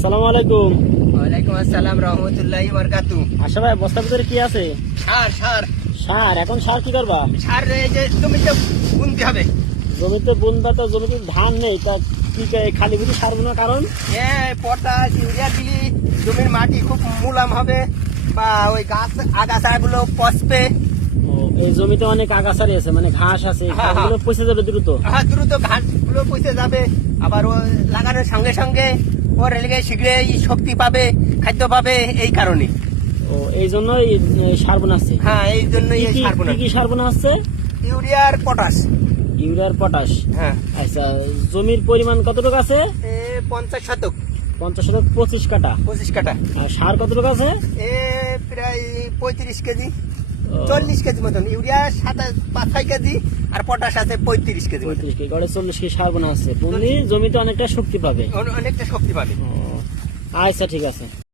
আসসালামু আলাইকুম। ওয়ালাইকুম আসসালাম রহমতুল্লাহি বারাকাতু। আচ্ছা ভাই, বস্তার ভিতরে কি আছে? সার সার সার। এখন সার কি করবা? সার এই যে জমিতে বুনতে হবে। জমিতে বুনবা তো, জমিতে ধান নেই, তা কি খালি বুঝি সার বোনার কারণ? পটাশ ইউরিয়া দিলি জমির মাটি খুব মুলাম হবে, বা ওই গাছ আগাছাগুলো পচবে। ও, এই জমিতে অনেক আগাছারি আছে, মানে ঘাস আছে, হ্যাঁ, ঘাসগুলো পচে যাবে দ্রুত। হ্যাঁ, দ্রুত ঘাসগুলো পচে যাবে। আবার ও লাগানোর সঙ্গে সঙ্গে ওর লেগে শীঘ্রই শক্তি পাবে, খাদ্য পাবে, এই কারণে। ও, এই জন্যই সার বোনাচ্ছে। হ্যাঁ, এই জন্যই এই সার বোনা। কি সার বোনা হচ্ছে? ইউরিয়া আর পটাশ। ইউরিয়ার পটাশ। হ্যাঁ। আচ্ছা, জমির পরিমাণ কতটুকু আছে? 50 শতক। 50 শতক, 25 কাটা। 25 কাটা। আর সার কতটুকু আছে? প্রায় 35 কেজি, ও, 40 কেজি মতন। ইউরিয়া 5 কেজি আর পটাশ আছে 35 কেজি মতন। 35 কেজি, গড়ে 40 কেজি সার বোনা আছে। বুনলি জমিতে অনেকটা শক্তি পাবে। অনেকটা শক্তি পাবে। ও, আচ্ছা ঠিক আছে।